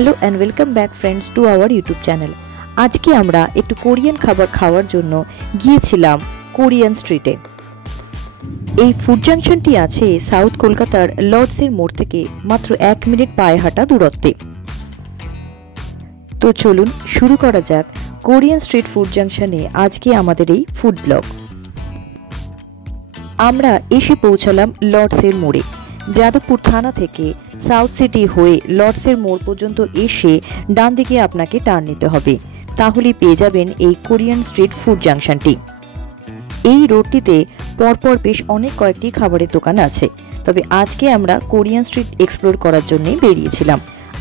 Hello and welcome back friends to our YouTube channel. আজকে আমরা একটু কোরিয়ান খাবার খাওয়ার জন্য গিয়েছিলাম কোরিয়ান স্ট্রিটে। এই ফুড জাংশনটি আছে সাউথ কলকাতার লর্ডসের মোড় থেকে মাত্র 1 মিনিট পায়ে হাঁটা দূরত্বে। তো চলুন শুরু করা যাক কোরিয়ান স্ট্রিট ফুড জাংশনে আজকে আমাদের এই ফুড ব্লগ। আমরা এসে পৌঁছালাম লর্ডসের মোড়ে। যাদবপুর থানা থেকে সাউথ সিটি হয়ে লর্ডসের মোড় পর্যন্ত এসে ডান দিকে আপনাকে টার্ন নিতে হবে, তাহলে পেয়ে যাবেন এই কোরিয়ান স্ট্রিট ফুড জাংশনটি। এই রোডটিতে পরপর বেশ অনেক কয়েকটি খাবারের দোকান আছে, তবে আজকে আমরা কোরিয়ান স্ট্রিট এক্সপ্লোর করার জন্যই বেরিয়েছিলাম।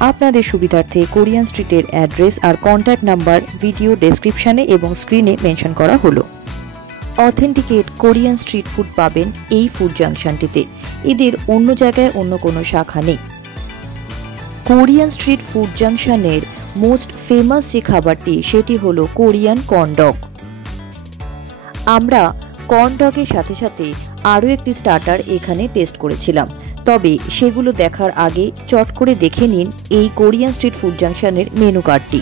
আপনাদের সুবিধার্থে কোরিয়ান স্ট্রিটের অ্যাড্রেস আর কন্ট্যাক্ট নাম্বার ভিডিও ডেসক্রিপশানে এবং স্ক্রিনে মেনশন করা হলো। অথেন্টিকেট কোরিয়ান স্ট্রিট ফুড পাবেন এই ফুড জাংশনটিতে, এদের অন্য জায়গায় অন্য কোনো শাখা নেই। কোরিয়ান স্ট্রিট ফুড জাংশনের মোস্ট ফেমাস যে খাবারটি সেটি হলো কোরিয়ান কর্ন ডগ। আমরা কর্ন ডগের সাথে সাথে আরও একটি স্টার্টার এখানে টেস্ট করেছিলাম, তবে সেগুলো দেখার আগে চট করে দেখে নিন এই কোরিয়ান স্ট্রিট ফুড জাংশনের মেনু কার্ডটি।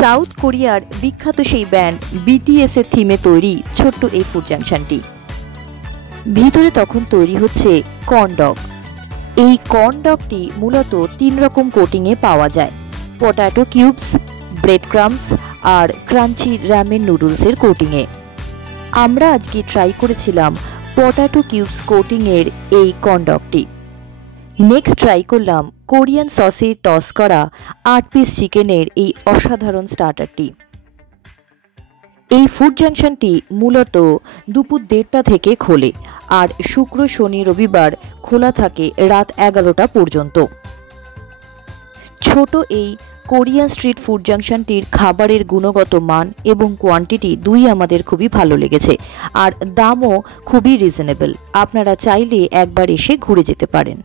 সাউথ কোরিয়ার বিখ্যাত সেই ব্যান্ড বিটিএস এর থিমে তৈরি ছোট্ট এই ফুড জাংশনটি। ভিতরে তখন তৈরি হচ্ছে কর্ন ডগ। এই কর্ন ডগটি মূলত 3 রকম কোটিংয়ে পাওয়া যায়: পটাটো কিউবস, ব্রেড ক্রাম্বস আর ক্রাঞ্চি রামেন নুডলসের কোটিংয়ে। আমরা আজকে ট্রাই করেছিলাম পটাটো কিউবস কোটিংয়ের এই কর্ন ডগটি। নেক্সট ট্রাই করলাম কোরিয়ান সসে টস করা 8 পিস চিকেনের এই অসাধারণ স্টার্টারটি। এই ফুড জাংশনটি মূলত দুপুর 1:30টা থেকে খোলে আর শুক্র, শনি, রবিবার খোলা থাকে রাত 11টা পর্যন্ত। ছোট এই কোরিয়ান স্ট্রিট ফুড জাংশনটির খাবারের গুণগত মান এবং কোয়ান্টিটি দুই আমাদের খুবই ভালো লেগেছে, আর দামও খুবই রিজনেবল। আপনারা চাইলে একবার এসে ঘুরে যেতে পারেন।